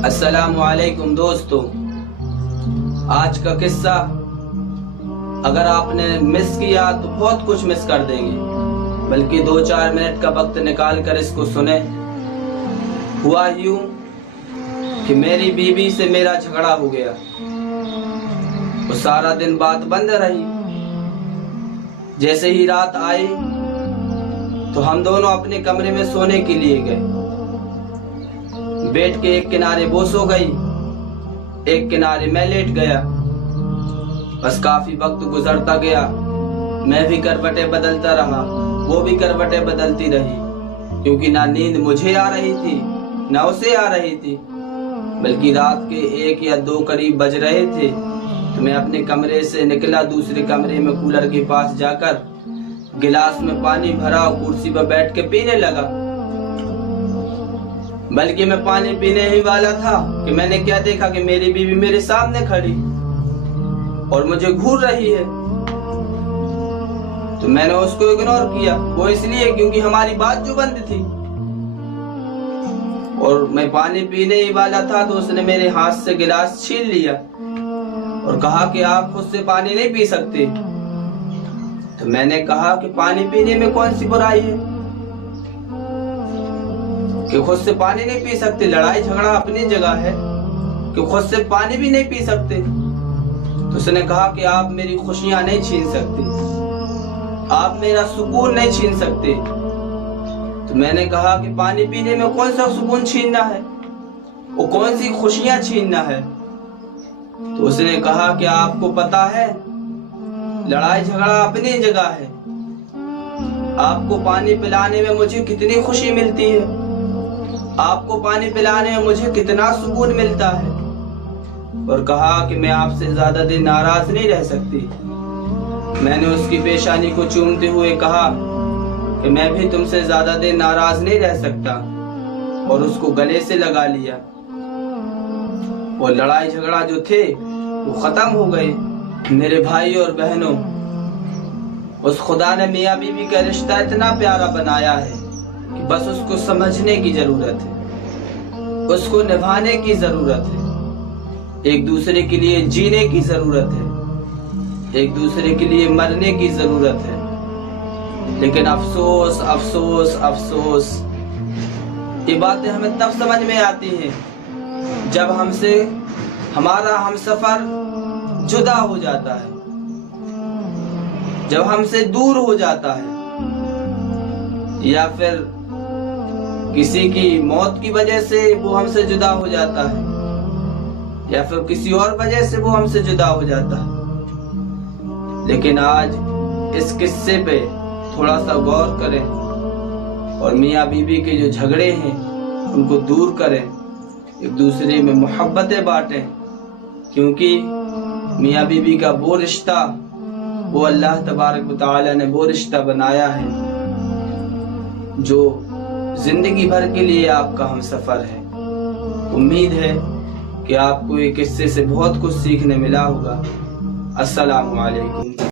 अस्सलामुअलैकुम दोस्तों, आज का किस्सा अगर आपने मिस किया तो बहुत कुछ मिस कर देंगे, बल्कि 2-4 मिनट का वक्त निकाल कर इसको सुने। हुआ यूं कि मेरी बीवी से मेरा झगड़ा हो गया। वो सारा दिन बात बंद रही। जैसे ही रात आई तो हम दोनों अपने कमरे में सोने के लिए गए। बेड के एक किनारे वो सो गई, एक किनारे मैं लेट गया। बस काफी वक्त गुजरता गया, मैं भी करवटें बदलता रहा, वो भी करवटें बदलती रही, क्योंकि ना नींद मुझे आ रही थी ना उसे आ रही थी। बल्कि रात के 1 या 2 करीब बज रहे थे तो मैं अपने कमरे से निकला, दूसरे कमरे में कूलर के पास जाकर गिलास में पानी भरा और कुर्सी पर बैठ के पीने लगा। बल्कि मैं पानी पीने ही वाला था कि मैंने क्या देखा कि मेरी बीवी मेरे सामने खड़ी और मुझे घूर रही है। तो मैंने उसको इग्नोर किया, वो इसलिए क्योंकि हमारी बात जो बंद थी। और मैं पानी पीने ही वाला था तो उसने मेरे हाथ से गिलास छीन लिया और कहा कि आप खुद से पानी नहीं पी सकते। तो मैंने कहा कि पानी पीने में कौन सी बुराई है कि खुद से पानी नहीं पी सकते। लड़ाई झगड़ा अपनी जगह है कि खुद से पानी भी नहीं पी सकते। तो उसने कहा कि आप मेरी खुशियां नहीं छीन सकते, आप मेरा सुकून नहीं छीन सकते। तो मैंने कहा कि पानी पीने में कौन सा सुकून छीनना है, वो कौन सी खुशियां छीनना है। तो उसने कहा कि आपको पता है लड़ाई झगड़ा अपनी जगह है, आपको पानी पिलाने में मुझे कितनी खुशी मिलती है, आपको पानी पिलाने में मुझे कितना सुकून मिलता है। और कहा कि मैं आपसे ज्यादा देर नाराज नहीं रह सकती। मैंने उसकी पेशानी को चूमते हुए कहा कि मैं भी तुमसे ज्यादा देर नाराज नहीं रह सकता, और उसको गले से लगा लिया। और लड़ाई झगड़ा जो थे वो खत्म हो गए। मेरे भाई और बहनों, उस खुदा ने मियाँ बीवी का रिश्ता इतना प्यारा बनाया है कि बस उसको समझने की जरूरत है, उसको निभाने की जरूरत है, एक दूसरे के लिए जीने की जरूरत है, एक दूसरे के लिए मरने की जरूरत है। लेकिन अफसोस अफसोस अफसोस, ये बातें हमें तब समझ में आती हैं जब हमसे हमारा हमसफर जुदा हो जाता है, जब हमसे दूर हो जाता है, या फिर किसी की मौत की वजह से वो हमसे जुदा हो जाता है, या फिर किसी और वजह से वो हमसे जुदा हो जाता है। लेकिन आज इस किस्से पे थोड़ा सा गौर करें और मियाँ बीवी के जो झगड़े हैं उनको दूर करें, एक दूसरे में मोहब्बतें बांटें, क्योंकि मियाँ बीवी का वो रिश्ता, वो अल्लाह तबारक व तआला ने वो रिश्ता बनाया है जो जिंदगी भर के लिए आपका हमसफर है। उम्मीद है कि आपको एक किस्से से बहुत कुछ सीखने मिला होगा। अस्सलामु अलैकुम।